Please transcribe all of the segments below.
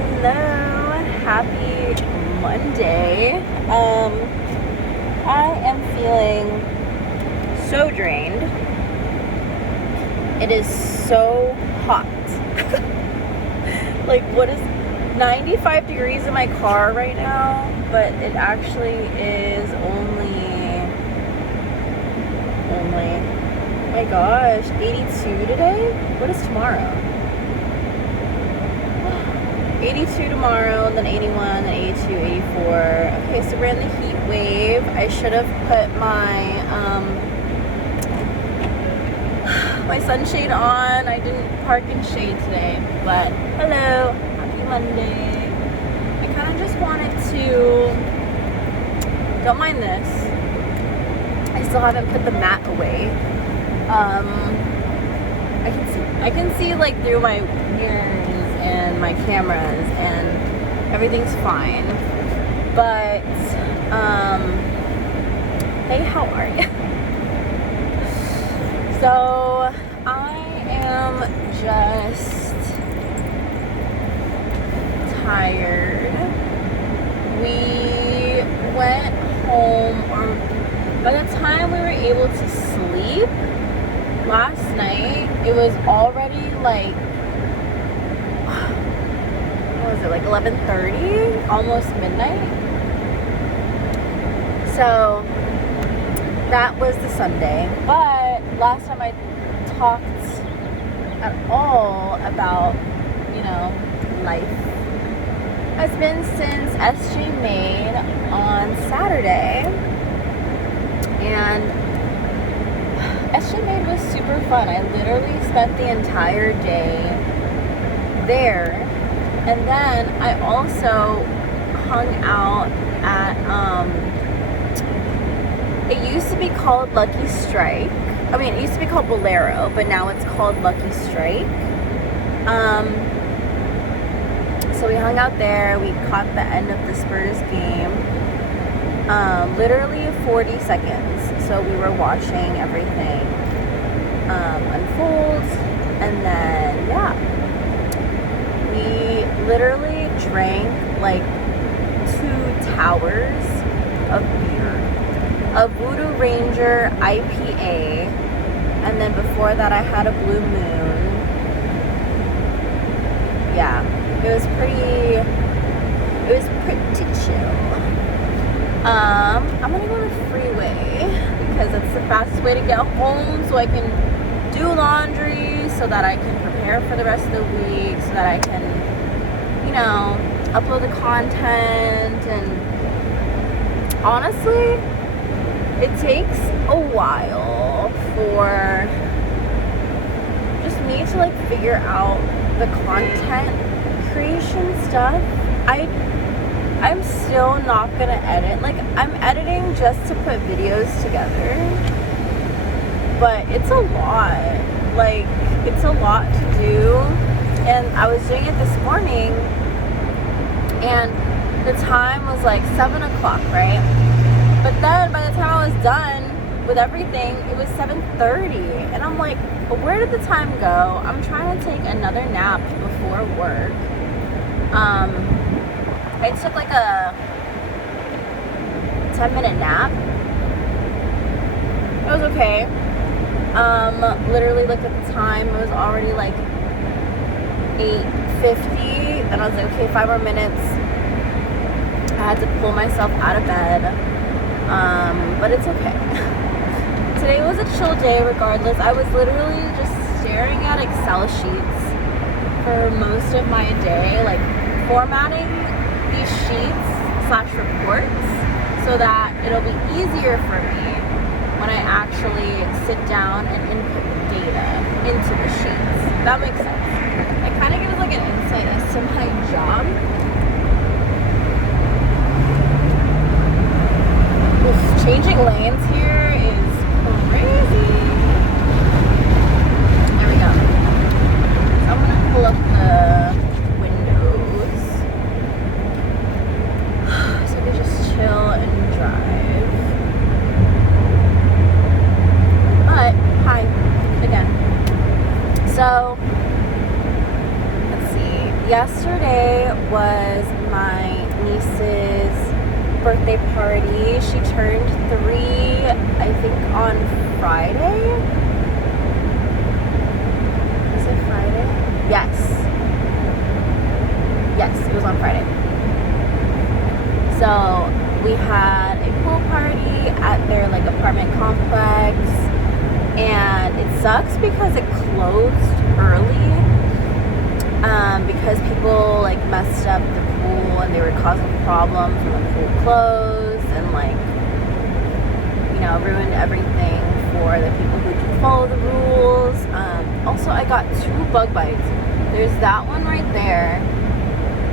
Hello, happy Monday. I am feeling so drained. It is so hot. Like, what is 95 degrees in my car right now, but it actually is only, oh my gosh, 82 today? What is tomorrow? 82 tomorrow, and then 81, then 82, 84. Okay, so we're in the heat wave. I should have put my my sunshade on. I didn't park in shade today, but hello, happy Monday. I kind of just wanted to, don't mind this, I still haven't put the mat away. I can see like through my mirrors and my cameras, and everything's fine, but hey, how are you? So I am just tired. We went home, or by the time we were able to sleep last night, it was already like, what was it, like 11:30, almost midnight. So that was the Sunday. But last time I talked at all about, you know, life has been since SJ Made on Saturday. And SJ Made was super fun. I literally spent the entire day there. And then I also hung out at, it used to be called Lucky Strike. I mean, it used to be called Bolero, but now it's called Lucky Strike. So we hung out there. We caught the end of the Spurs game. Literally 40 seconds. So we were watching everything unfold. And then, yeah. We literally drank like 2 towers of beer. A Voodoo Ranger IPA, and then before that I had a Blue Moon. Yeah, it was pretty chill. I'm gonna go to the freeway because it's the fastest way to get home, so I can do laundry, so that I can prepare for the rest of the week, so that I can, you know, upload the content. And honestly, it takes a while for just me to like figure out the content creation stuff. I'm still not gonna edit. Like, I'm editing just to put videos together, but it's a lot. Like, it's a lot to do. And I was doing it this morning, and the time was like 7 o'clock, right? But then by the time I was done with everything, it was 7:30. And I'm like, well, where did the time go? I'm trying to take another nap before work. I took like a 10-minute nap. It was okay. Literally looked at the time. It was already like 8:50. And I was like, okay, 5 more minutes. I had to pull myself out of bed. But it's okay. Today was a chill day regardless. I was literally just staring at Excel sheets for most of my day, like formatting these sheets / reports so that it'll be easier for me when I actually sit down and input the data into the sheets. That makes sense. It kind of gives like an insight as to my job. Changing lanes here is crazy. There we go. So I'm gonna pull up the windows so I can just chill and drive. But hi again. So yesterday was my niece's birthday party. She turned 3, I think, on Friday. Is it Friday? Yes, it was on Friday. So we had a pool party at their like apartment complex, and it sucks because it closed early, because people like messed up the pool and they were causing problems when the pool closed, and like, you know, ruined everything for the people who do follow the rules. Also, I got 2 bug bites. There's that one right there,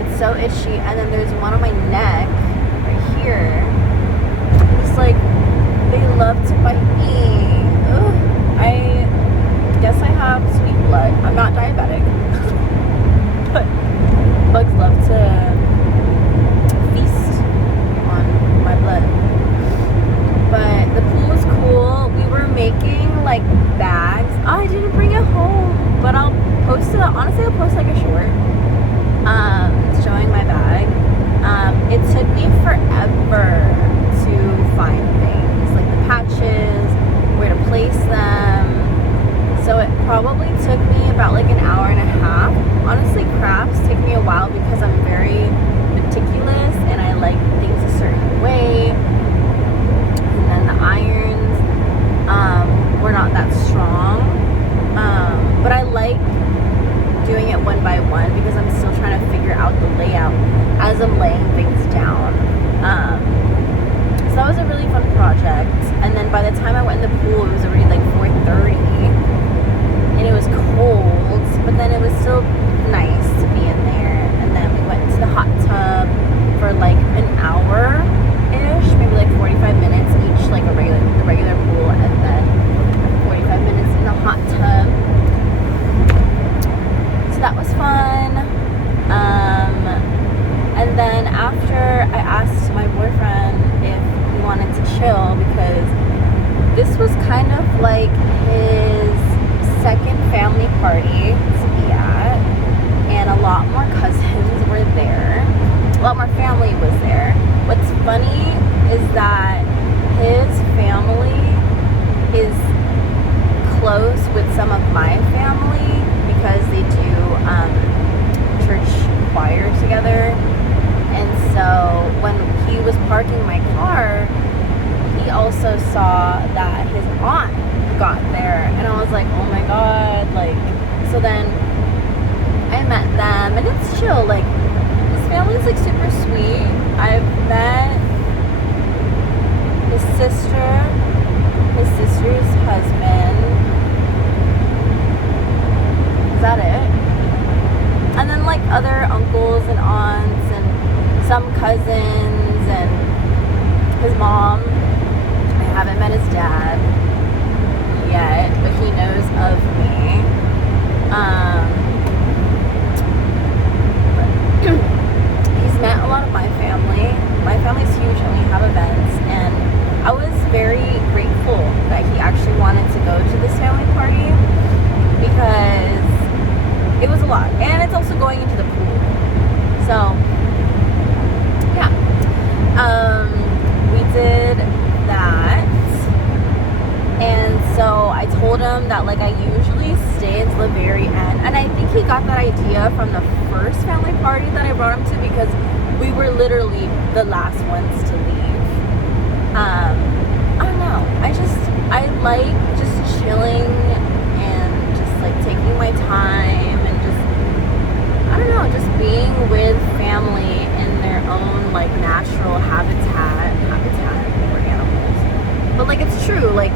it's so itchy, and then there's one on my neck right here. It's like they love to bite me. Ugh. I guess I have sweet blood. I'm not diabetic. But bugs love to feast on my blood. But the pool was cool. We were making like bags. Oh, I didn't bring it home, but I'll post it. Honestly, I'll post like a short showing my bag. It took me forever to find things, like the patches, where to place them. So it probably took me about like an hour and a half. Honestly, crafts take me a while because I'm very meticulous and I like things a certain way. And then the irons were not that strong. But I like doing it one by one because I'm still trying to figure out the layout as I'm laying things down. So that was a really fun project. And then by the time I went in the pool, it was already like 4:30. And it was cold, but then it was still nice to be in there. And then we went into the hot tub for like an hour-ish, maybe like 45 minutes each, like the regular pool, and then 45 minutes in the hot tub. So that was fun. And then after, I asked my boyfriend if he wanted to chill, because this was kind of like his second family party to be at, and a lot more cousins were there. A lot more family was there. What's funny is that his family is close with some of my family because they do church choir together. And so when he was parking my car, he also saw that his aunt got there, and I was like, oh my god, like, so then I met them, and it's chill. Like, his family's like super sweet. I've met his sister, his sister's husband. Is that it? And then like other uncles and aunts and some cousins and his mom. I haven't met his dad yet, but he knows of me. He's met a lot of my family. My family's huge and we have events, and I was very grateful that he actually wanted to go to this family party because it was a lot, and it's also going into the pool. So yeah, we did that. And so I told him that like I usually stay until the very end, and I think he got that idea from the first family party that I brought him to, because we were literally the last ones to leave. I don't know, I like just chilling and just like taking my time and just, I don't know, just being with family in their own like natural habitat for animals. But like, it's true, like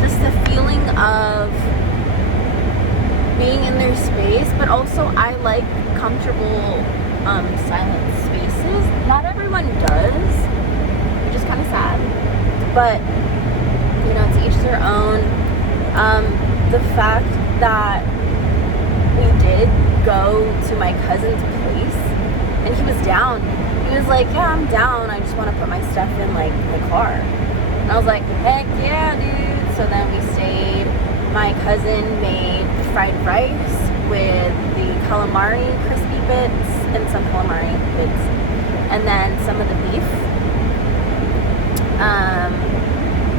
just the feeling of being in their space, but also I like comfortable silent spaces. Not everyone does, which is kind of sad, but you know, to each their own. The fact that we did go to my cousin's place and he was down, he was like, yeah, I'm down, I just want to put my stuff in like the car. And I was like, heck yeah, dude. So then we stayed. My cousin made fried rice with the calamari crispy bits some calamari bits, and then some of the beef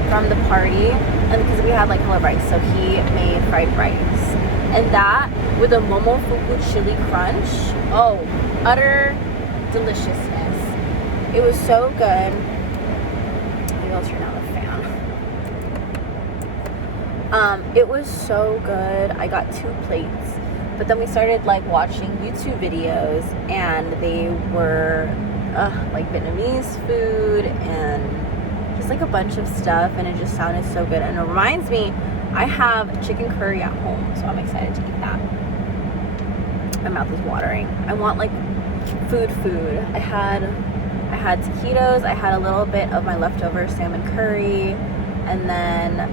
from the party, and because we had like hella rice, so he made fried rice, and that with a momofuku chili crunch, oh, utter deliciousness. It was so good. Maybe I'll turn out the fan. It was so good. I got 2 plates, but then we started like watching YouTube videos, and they were like Vietnamese food and just like a bunch of stuff, and it just sounded so good. And it reminds me, I have chicken curry at home, so I'm excited to eat that. My mouth is watering. I want like food. I had taquitos, I had a little bit of my leftover salmon curry, and then,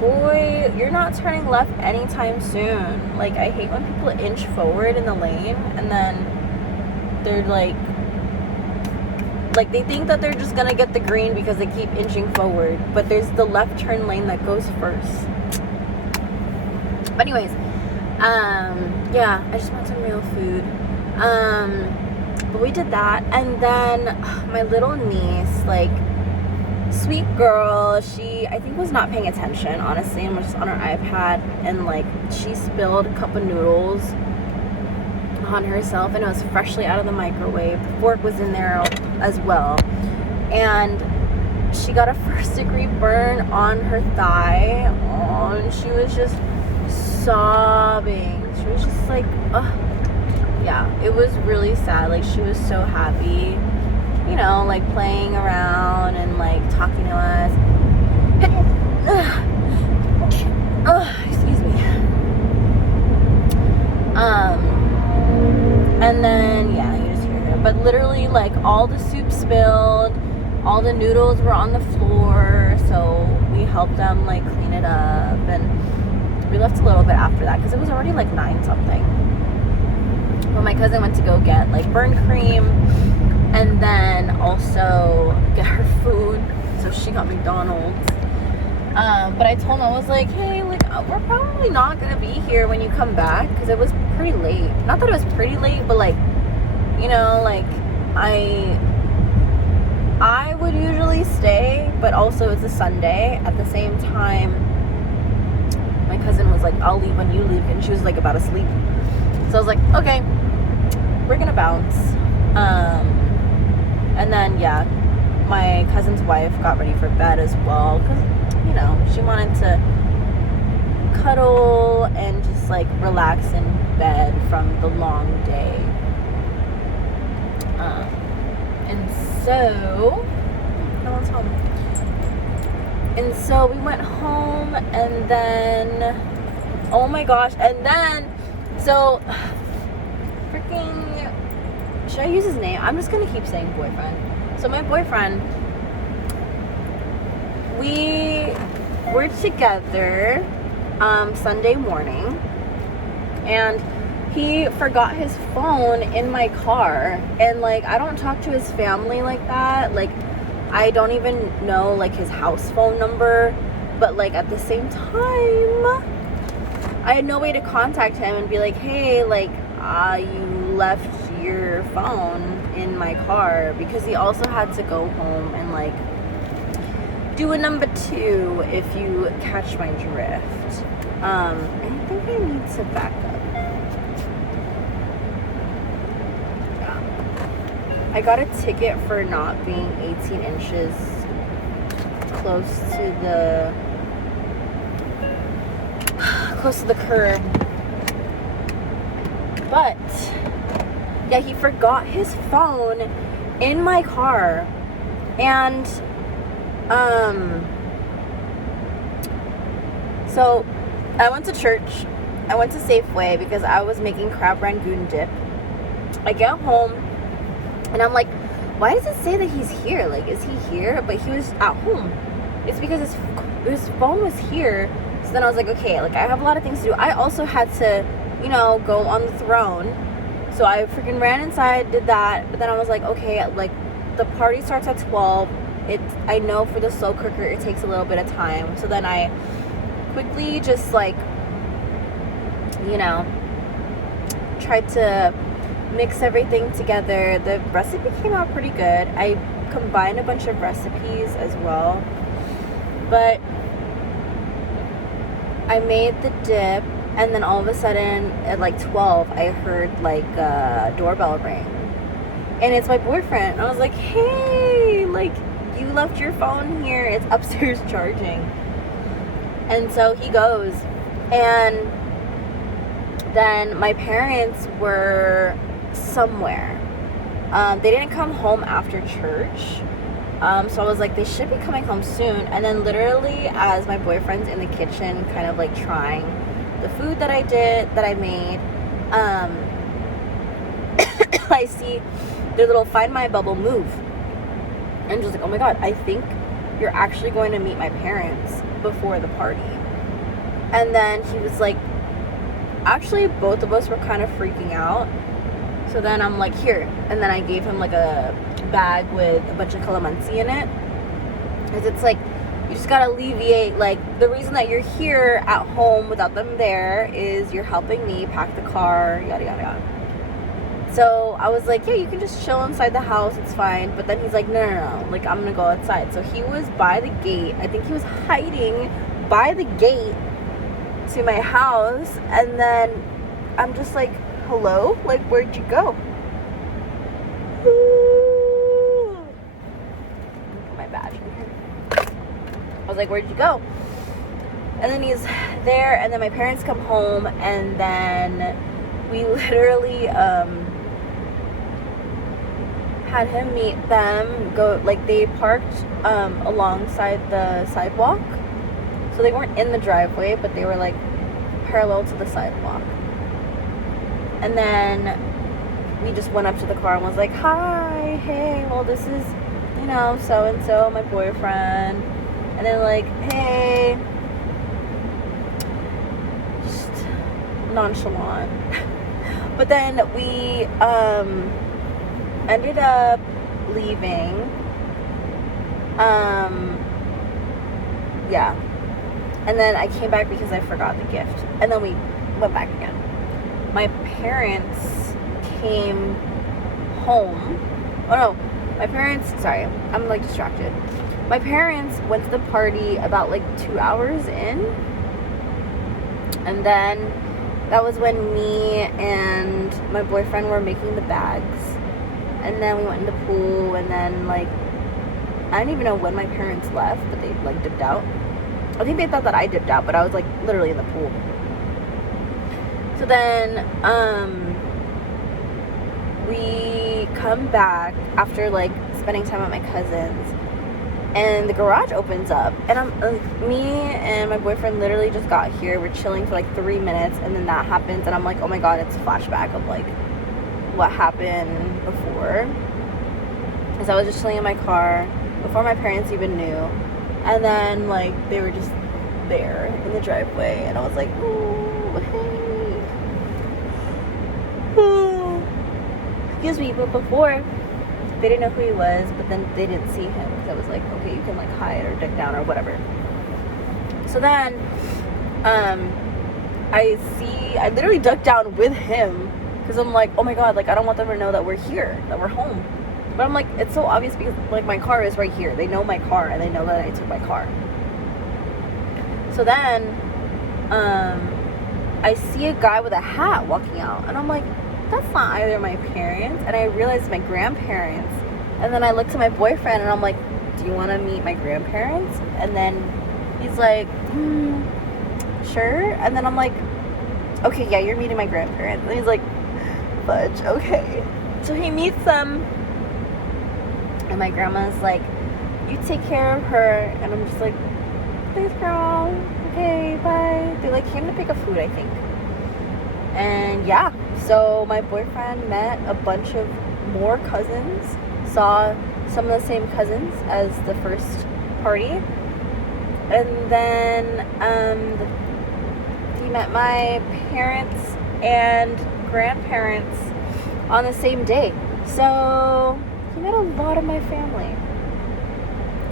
boy, you're not turning left anytime soon. Like, I hate when people inch forward in the lane, and then they're like they think that they're just gonna get the green because they keep inching forward, but there's the left turn lane that goes first. But anyways, yeah, I just want some real food. But we did that, and then my little niece, like, sweet girl, she, I think, was not paying attention, honestly, and was just on her iPad, and like, she spilled a cup of noodles on herself, and it was freshly out of the microwave. The fork was in there as well, and she got a first-degree burn on her thigh. Oh, and she was just sobbing. She was just like, ugh. Yeah, it was really sad. Like, she was so happy, you know, like playing around and like talking to us. Excuse me. And then, yeah, you just hear her. But literally, like, all the soup spilled, all the noodles were on the floor, so we helped them, like, clean it up, and we left a little bit after that, because it was already, like, 9-something. But my cousin went to go get, like, burn cream, and then also get her food, so she got McDonald's. But I told him, I was like, hey, like, we're probably not gonna be here when you come back, because it was pretty late. Not that it was pretty late, but like, you know, like, I would usually stay, but also it's a Sunday. At the same time, my cousin was like, I'll leave when you leave, and she was like about to sleep. So I was like, okay, we're gonna bounce. And then, yeah, my cousin's wife got ready for bed as well, because, you know, she wanted to cuddle and just like relax in bed from the long day. And so no one's home. And so we went home, and then, oh my gosh, and then, so freaking, should I use his name? I'm just gonna keep saying boyfriend. So my boyfriend, we were together Sunday morning, and he forgot his phone in my car. And like, I don't talk to his family like that. Like, I don't even know like his house phone number, but like at the same time, I had no way to contact him and be like, hey, like, you left your phone in my car, because he also had to go home and like do a number 2, if you catch my drift. I think I need to back up. Yeah. I got a ticket for not being 18 inches close to the curb. But yeah, he forgot his phone in my car, and so I went to church. I went to Safeway because I was making crab rangoon dip. I get home and I'm like, why does it say that he's here? Like, is he here? But he was at home. It's because his phone was here. So then I was like, okay, like, I have a lot of things to do. I also had to, you know, go on the throne. So I freaking ran inside, did that. But then I was like, okay, like, the party starts at 12. I know for the slow cooker it takes a little bit of time. So then I quickly just, like, you know, tried to mix everything together. The recipe came out pretty good. I combined a bunch of recipes as well, but I made the dip, and then all of a sudden at like 12 I heard like a doorbell ring, and it's my boyfriend. And I was like, hey, like, you left your phone here, it's upstairs charging. And so he goes, and then my parents were somewhere. They didn't come home after church, so I was like, they should be coming home soon. And then literally as my boyfriend's in the kitchen kind of like trying the food that I made, I see their little Find My bubble move. I'm just like, oh my god, I think you're actually going to meet my parents before the party. And then he was like, actually both of us were kind of freaking out. So then I'm like, here. And then I gave him like a bag with a bunch of calamansi in it, because it's like, you just gotta alleviate, like, the reason that you're here at home without them there is you're helping me pack the car, yada yada yada. So I was like, yeah, you can just chill inside the house, it's fine. But then he's like, no, like, I'm gonna go outside. So he was by the gate. I think he was hiding by the gate to my house. And then I'm just like, hello? Like, where'd you go? Put my badge in here. I was like, where'd you go? And then he's there, and then my parents come home, and then we literally had him meet them. Go, like, they parked alongside the sidewalk, so they weren't in the driveway, but they were like parallel to the sidewalk. And then we just went up to the car and was like, hi, hey, well, this is, you know, so and so, my boyfriend. And then like, hey, just nonchalant. But then we ended up leaving. Yeah. And then I came back because I forgot the gift. And then we went back again. My parents came home. Oh no, my parents, sorry, I'm like distracted. My parents went to the party about like 2 hours in. And then that was when me and my boyfriend were making the bags. And then we went in the pool, and then like, I don't even know when my parents left, but they like dipped out. I think they thought that I dipped out, but I was like literally in the pool. So then we come back after like spending time at my cousin's, and the garage opens up, and I'm me and my boyfriend literally just got here. We're chilling for like 3 minutes, and then that happens, and I'm like, oh my god, it's a flashback of like what happened before. Because I was just chilling in my car before my parents even knew, and then like they were just there in the driveway, and I was like, ooh, hey. Excuse me, but before, they didn't know who he was, but then they didn't see him, because I was like, okay, you can like hide or duck down or whatever. So then I literally ducked down with him, because I'm like, oh my god, like, I don't want them to know that we're here, that we're home. But I'm like, it's so obvious, because like my car is right here. They know my car, and they know that I took my car. So then I see a guy with a hat walking out, and I'm like, that's not either my parents. And I realized my grandparents. And then I looked to my boyfriend, and I'm like, do you want to meet my grandparents? And then he's like, sure. And then I'm like, okay, yeah, you're meeting my grandparents. And he's like, fudge, okay. So he meets them, and my grandma's like, you take care of her. And I'm just like, please, girl, okay, bye. They like came to pick up food, I think. And yeah, so my boyfriend met a bunch of more cousins, saw some of the same cousins as the first party, and then he met my parents and grandparents on the same day. So he met a lot of my family.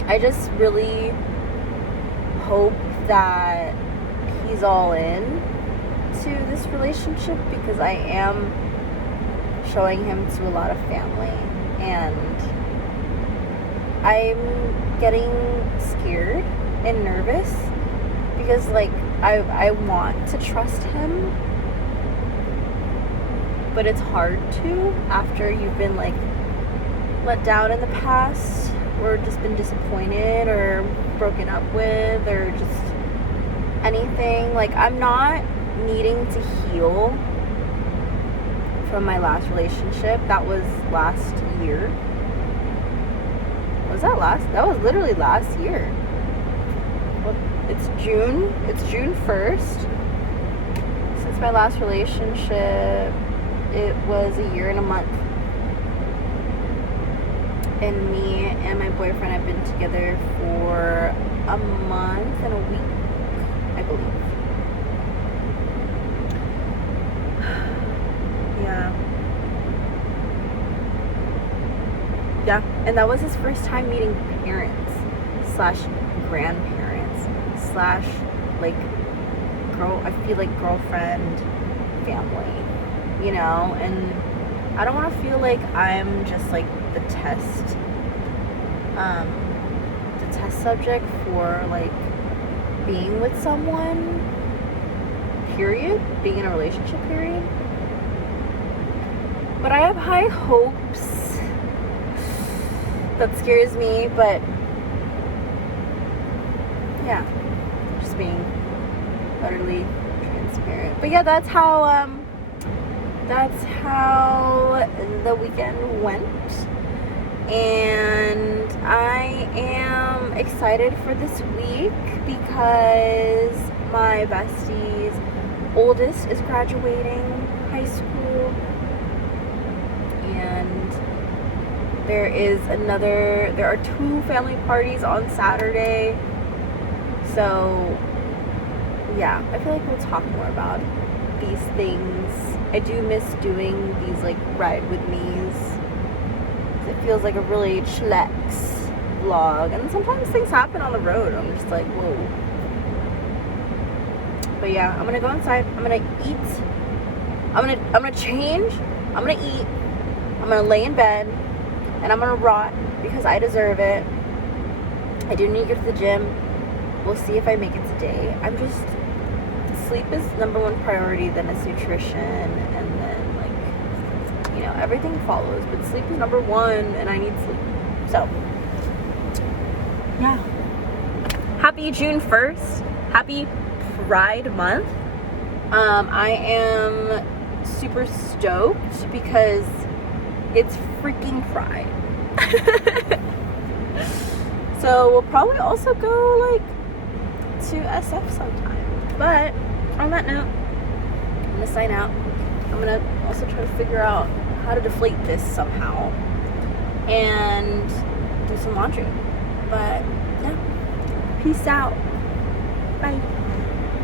I just really hope that he's all in to this relationship, because I am showing him to a lot of family, and I'm getting scared and nervous because like I want to trust him, but it's hard to after you've been like let down in the past, or just been disappointed or broken up with, or just anything. Like, I'm not needing to heal from my last relationship. That was last year. That was literally last year. Well, it's June 1st. Since my last relationship, it was a year and a month. And me and my boyfriend have been together for a month and a week, I believe. Yeah, and that was his first time meeting parents / grandparents / like I feel like girlfriend family, you know, and I don't want to feel like I'm just like the test subject for like being with someone, period, being in a relationship, period. But I have high hopes. That scares me, but yeah, just being utterly transparent. But yeah, that's how the weekend went, and I am excited for this week because my bestie's oldest is graduating high school, and there are 2 family parties on Saturday. So yeah, I feel like we'll talk more about these things. I do miss doing these like ride with me's. It feels like a really chillax vlog, and sometimes things happen on the road. I'm just like, whoa. But yeah, I'm gonna go inside. I'm gonna eat. I'm gonna change. I'm gonna eat. I'm gonna lay in bed. And I'm gonna rot because I deserve it. I do need to get to the gym. We'll see if I make it today. Sleep is number 1 priority, then it's nutrition, and then like, you know, everything follows. But sleep is number 1, and I need sleep. So, yeah. Happy June 1st. Happy Pride Month. I am super stoked because it's freaking Pride. So we'll probably also go like to SF sometime. But on that note, I'm gonna sign out. I'm gonna also try to figure out how to deflate this somehow and do some laundry. But yeah, peace out. Bye.